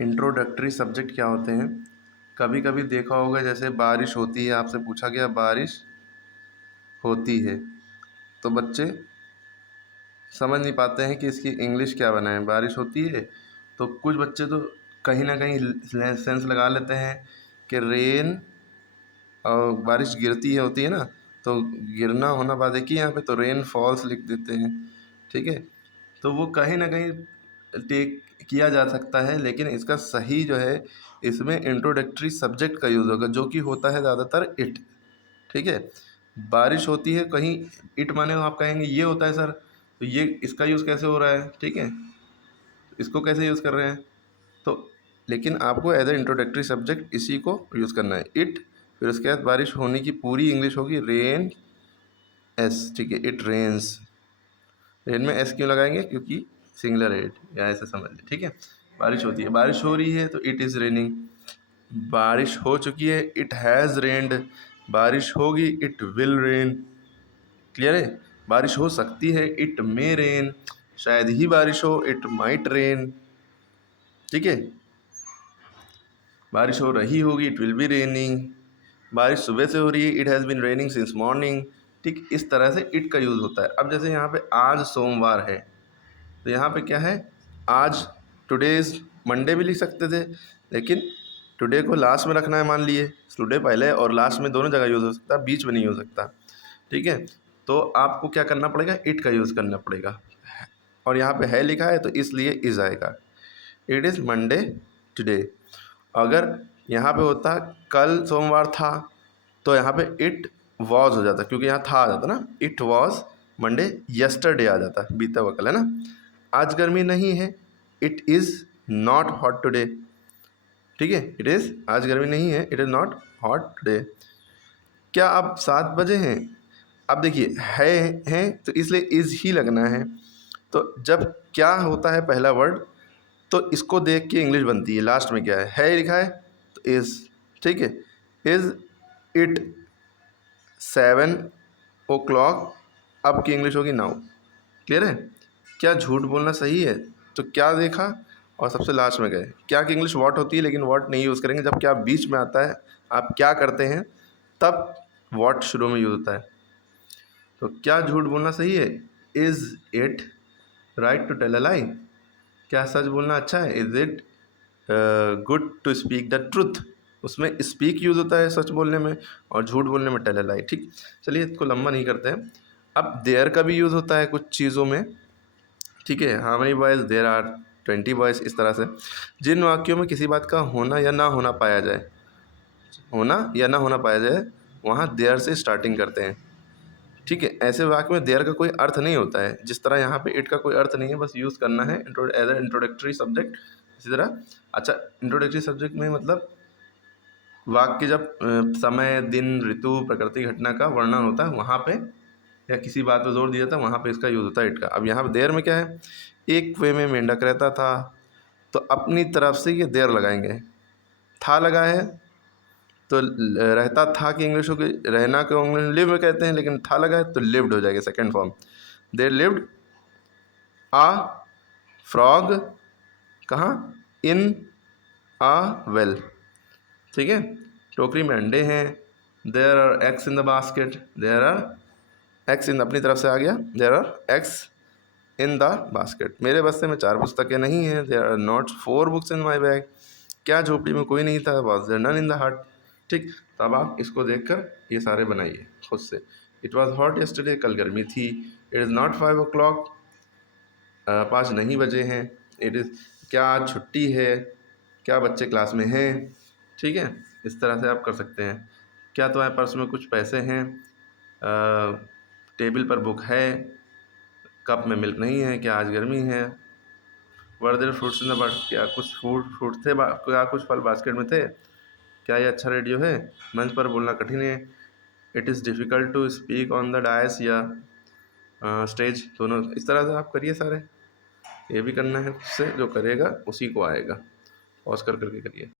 Introductory subject क्या होते हैं? कभी कभी देखा होगा, जैसे बारिश होती है, आपसे पूछा गया बारिश होती है, तो बच्चे समझ नहीं पाते हैं कि इसकी इंग्लिश क्या बनाएं। बारिश होती है तो कुछ बच्चे तो कहीं ना कहीं सेंस लगा लेते हैं कि रेन, और बारिश गिरती है होती है ना, तो गिरना होना बात है कि यहाँ पे तो रेन फॉल्स लिख देते हैं। ठीक है, तो वो कहीं ना कहीं टेक किया जा सकता है, लेकिन इसका सही जो है, इसमें इंट्रोडक्टरी सब्जेक्ट का यूज़ होगा, जो कि होता है ज़्यादातर इट। ठीक है, बारिश होती है, कहीं इट माने आप कहेंगे ये होता है सर, तो ये इसका यूज़ कैसे हो रहा है? ठीक है, इसको कैसे यूज़ कर रहे हैं? तो लेकिन आपको एज ए इंट्रोडक्टरी सब्जेक्ट इसी को यूज़ करना है, इट। फिर उसके बाद बारिश होने की पूरी इंग्लिश होगी रेन एस। ठीक है, इट रेन्स। रेन में एस क्यों लगाएंगे? क्योंकि सिंगुलर है इट, या ऐसे समझ लें। ठीक है, बारिश होती है, बारिश हो रही है तो इट इज़ रेनिंग। बारिश हो चुकी है, इट हैज़ रेन्ड। बारिश होगी, इट विल रेन। क्लियर है? बारिश हो सकती है, इट मे रेन। शायद ही बारिश हो, इट माइट रेन। ठीक है, बारिश हो रही होगी, इट विल बी रेनिंग। बारिश सुबह से हो रही है, it has been raining since morning. ठीक, इस तरह से इट का यूज़ होता है। अब जैसे यहाँ पे आज सोमवार है, तो यहाँ पे क्या है? आज, टुडेज़ मंडे भी लिख सकते थे, लेकिन टुडे को लास्ट में रखना है। मान लिए टुडे पहले और लास्ट में दोनों जगह यूज़ हो सकता है, बीच में नहीं हो सकता। ठीक है, तो आपको क्या करना पड़ेगा? इट का यूज़ करना पड़ेगा, और यहाँ पे है लिखा है तो इसलिए इज़ आएगा। It is Monday today. अगर यहाँ पे होता कल सोमवार था, तो यहाँ पे इट वॉज हो जाता, क्योंकि यहाँ था आ जाता ना। इट वॉज मंडे यस्टरडे आ जाता, बीता हुआ कल है ना। आज गर्मी नहीं है, it is not hot today. ठीक है, इट इज़, आज गर्मी नहीं है, it is not hot today. क्या अब 7 बजे हैं? अब देखिए है तो इसलिए इज़ ही लगना है। तो जब क्या होता है पहला वर्ड, तो इसको देख के इंग्लिश बनती है। लास्ट में क्या है लिखा है, तो इज़। ठीक है, इज़ इट 7 o'clock, अब की इंग्लिश होगी नाउ। क्लियर है? क्या झूठ बोलना सही है? तो क्या देखा और सबसे लास्ट में गए। क्या की इंग्लिश वॉट होती है, लेकिन वॉट नहीं यूज़ करेंगे। जब क्या बीच में आता है, आप क्या करते हैं, तब वॉट शुरू में यूज़ होता है। तो क्या झूठ बोलना सही है? Is it right to tell a lie? क्या सच बोलना अच्छा है? Is it good to speak the truth? उसमें स्पीक यूज़ होता है सच बोलने में, और झूठ बोलने में टेल अ लाई। ठीक, चलिए इसको लंबा नहीं करते हैं। अब देयर का भी यूज़ होता है कुछ चीज़ों में। ठीक है, how many boys there are 20 boys, इस तरह से। जिन वाक्यों में किसी बात का होना या ना होना पाया जाए, होना या ना होना पाया जाए, वहाँ देयर से स्टार्टिंग करते हैं। ठीक है, ऐसे वाक्य में देयर का कोई अर्थ नहीं होता है। जिस तरह यहाँ पे इट का कोई अर्थ नहीं है, बस यूज़ करना है एज ए इंट्रोडक्टरी सब्जेक्ट। इसी तरह, अच्छा, इंट्रोडक्टरी सब्जेक्ट में मतलब वाक्य जब समय, दिन, ऋतु, प्रकृति घटना का वर्णन होता है, वहाँ पे, या किसी बात पर जोर दिया था, वहाँ पे इसका यूज़ होता है इट का। अब यहाँ पे देयर में क्या है? एक कुएं में मेंढक रहता था, तो अपनी तरफ से ये देयर लगाएंगे। था लगा है, तो रहता था कि इंग्लिश हो गई, रहना को इंग्लिश लिव में कहते हैं, लेकिन था लगा है तो लिव्ड हो जाएगा, second form. There lived a frog, कहाँ? In a well. ठीक है, टोकरी में अंडे हैं। There are eggs in the basket. There are eggs in, अपनी तरफ से आ गया, there are eggs in the basket. मेरे बस्ते में 4 पुस्तकें नहीं हैं। There are not 4 books in my bag. क्या झोपड़ी में कोई नहीं था? Was there none in the hut. ठीक, तो अब आप इसको देखकर ये सारे बनाइए खुद से। इट वॉज हॉट यस्टरडे, कल गर्मी थी। इट इज़ नॉट 5 o'clock, 5 नहीं बजे हैं। इट इज़, क्या आज छुट्टी है? क्या बच्चे क्लास में हैं? ठीक है, इस तरह से आप कर सकते हैं। क्या तुम्हारे पर्स में कुछ पैसे हैं? टेबल पर बुक है। कप में मिल्क नहीं है। क्या आज गर्मी है? Were there fruits in the basket, क्या कुछ फ्रूट थे, क्या कुछ फल बास्केट में थे? क्या ये अच्छा रेडियो है? मंच पर बोलना कठिन है। It is difficult to speak on the dais या स्टेज, दोनों। इस तरह से आप करिए सारे। ये भी करना है उससे, जो करेगा उसी को आएगा। पॉज कर करके करिए।